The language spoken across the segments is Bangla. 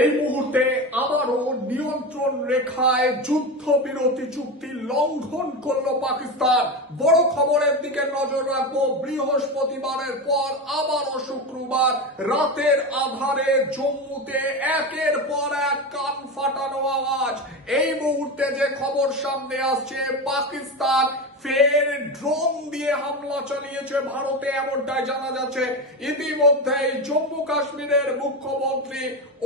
এই মুহূর্তে আবারও নিয়ন্ত্রণ রেখায় যুদ্ধবিরতি চুক্তি লঙ্ঘন করল পাকিস্তান। বড় খবরের দিকে নজর রাখবো। বৃহস্পতিবারের পর আবারও শুক্রবার রাতের আধারে জম্মুতে একের পর এক কান ফাটানো আওয়াজ। এই মুহূর্তে যে খবর সামনে আসছে, পাকিস্তান ফের ড্রোন দিয়ে হামলা চালিয়েছে ভারতে, এমনটাই জানা যাচ্ছে। ইতিমধ্যেই জম্মু কাশ্মীরের মুখ্যমন্ত্রী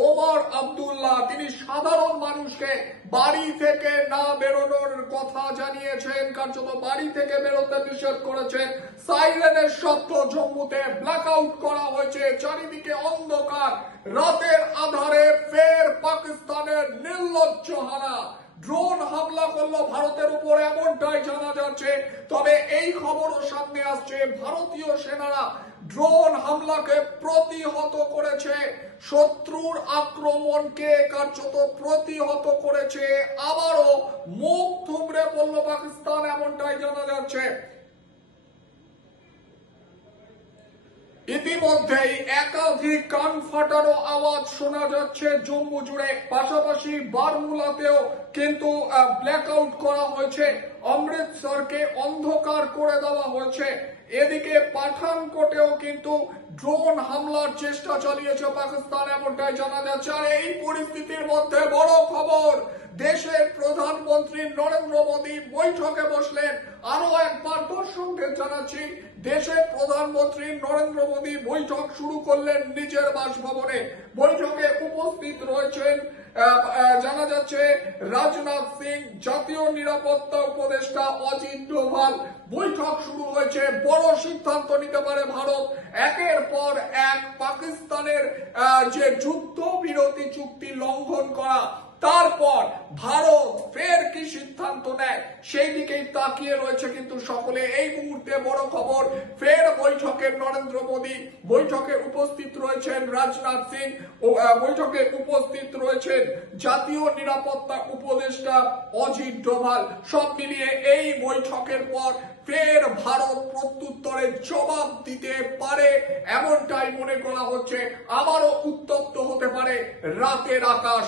ওমর আব্দুল্লাহ তিনি সাধারণ মানুষকে বাড়ি থেকে না বেরোনোর কথা জানিয়েছেন, কার্যত বাড়ি থেকে বেরোতে নিষেধ করেছেন। সাইরেনের শব্দ জম্মুতে ব্ল্যাক আউট করা হয়েছে, চারিদিকে অন্ধকার। রাতের আধারে ফের পাকিস্তানের নির্লজ্জ হানা ড্রোন হামলা করলো ভারতের উপর, এমনটাই জানা যাচ্ছে। তবে এই খবরও সামনে আসছে, ভারতীয় সেনারা ড্রোন হামলাকে প্রতিহত করেছে, শত্রুর আক্রমণকে কার্যত প্রতিহত করেছে। আবারও মুখ থুবড়ে পড়ল পাকিস্তান, এমনটাই জানা যাচ্ছে। ইতিমধ্যেই একাধিক কান ফাটানো আওয়াজ শোনা যাচ্ছে জম্মু জুড়ে, পাশাপাশি বারমুলাতেও কিন্তু ব্ল্যাক আউট করা হয়েছে, অমৃতসরকে অন্ধকার করে দেওয়া হয়েছে। এদিকে পাঠানকোটেও কিন্তু ড্রোন হামলার চেষ্টা চালিয়েছে পাকিস্তান, এমনটাই জানা যাচ্ছে। আর এই পরিস্থিতির মধ্যে বড় খবর, দেশের প্রধানমন্ত্রী নরেন্দ্র মোদী বৈঠকে বসলেন। আরো একবার দর্শকদের জানাচ্ছি, দেশের প্রধানমন্ত্রী নরেন্দ্র মোদী বৈঠক শুরু করলেন নিজের বাসভবনে। বৈঠকে উপস্থিত রয়েছেন জানা যাচ্ছে রাজনাথ সিং, জাতীয় নিরাপত্তা উপদেষ্টা অজিত ডোভাল। বৈঠক শুরু হয়েছে, বড় সিদ্ধান্ত নিতে পারে ভারত। একের পর এক পাকিস্তানের যে যুদ্ধবিরতি চুক্তি লঙ্ঘন করা, তারপর ভারত ফের কি সিদ্ধান্ত নেয় সেই দিকেই তাকিয়ে রয়েছে কিন্তু সকলে। এই মুহূর্তে বড় খবর, ফের বৈঠকে নরেন্দ্র মোদী, বৈঠকে উপস্থিত রয়েছেন রাজনাথ সিং, বৈঠকে উপস্থিত রয়েছেন জাতীয় নিরাপত্তা উপদেষ্টা অজিত ডোভাল। সব মিলিয়ে এই বৈঠকের পর ফের ভারত প্রত্যুত্তরে জবাব দিতে পারে, এমনটাই মনে করা হচ্ছে। আবারও উত্তপ্ত হতে পারে রাতের আকাশ।